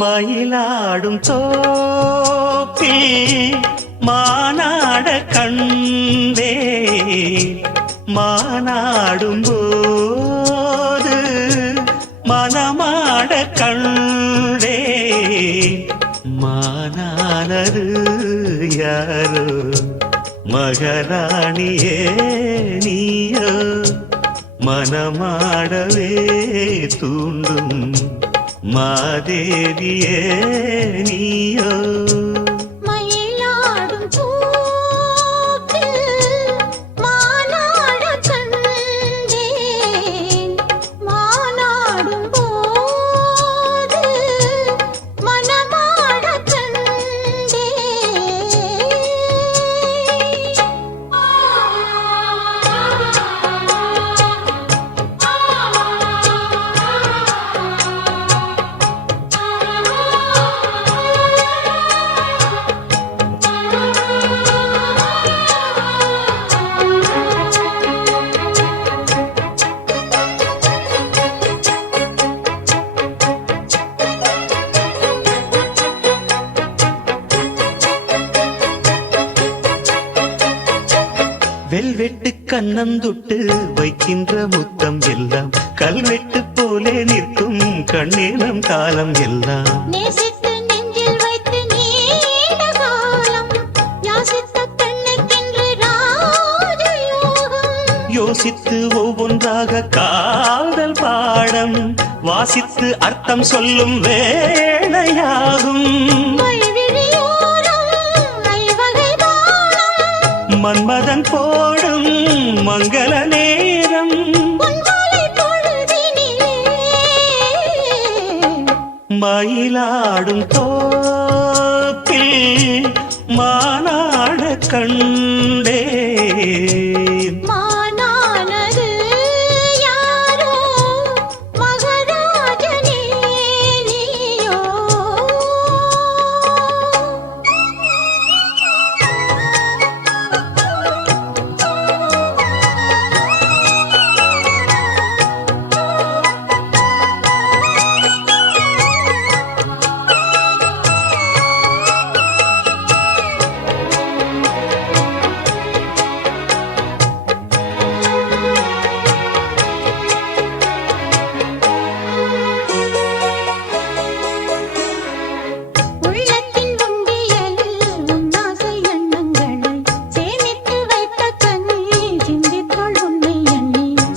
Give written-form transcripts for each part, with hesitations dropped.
மயிலாடும் தோப்பில் மானாட கண்டே மானாடும் போது மனமாட கண்டே மானானது யாரோ மகாராணியே நீயோ மனமாடவே தூண்டும் மாதேவியே நீயோ வெல்வெட்டு கண்ணந்துட்டு வைக்கின்ற முத்தம் எல்லாம் கல்வெட்டு போலே நிற்கும் கண்ணீரம் காலம் எல்லாம் நேசித்து நெஞ்சில் வைத்து நீண்ட காலம் யாசித்த பெண்ணுக்கென்று ராஜயோகம் யோசித்து ஒவ்வொன்றாக காதல் பாடம் வாசித்து அர்த்தம் சொல்லும் வேளையாகும் மன்மதன் போடும் மங்கள நேரம் மயிலாடும் தோப்பில் மானாட கண்டே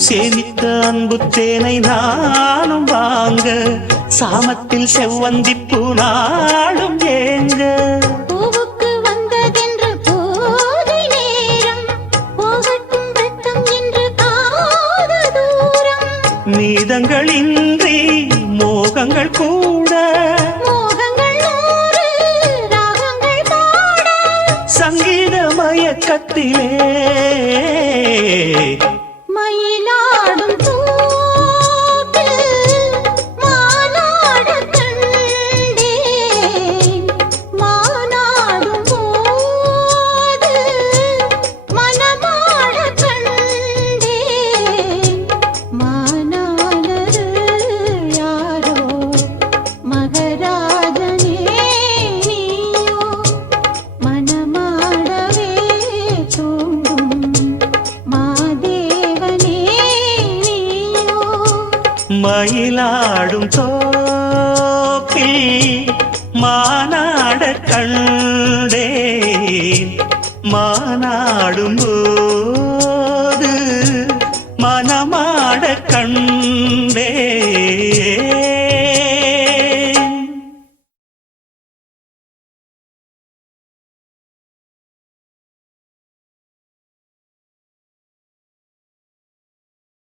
சேமித்த அன்பு தேனை நானும் வாங்க சாமத்தில் செவ்வந்திப்பூ நாடும் ஏங்க பூவுக்கு வந்ததென்று போதை நேரம் போகட்டும் ரத்தம் என்று காத தூரம் நீதங்களின்றி மோகங்கள் கூட மோகங்கள் நூறு ராகங்கள் பாட சங்கீத மயக்கத்திலே மயிலாடும் தோப்பில் மானாட கண்டேன் மானாடும் போது மனமாட கண்டேன் மானானது யாரோ மகராஜனே நீயோ மனமாடவே தூண்டும் மயிலாடும் தோப்பில் மானாட கண்டே மானாடும்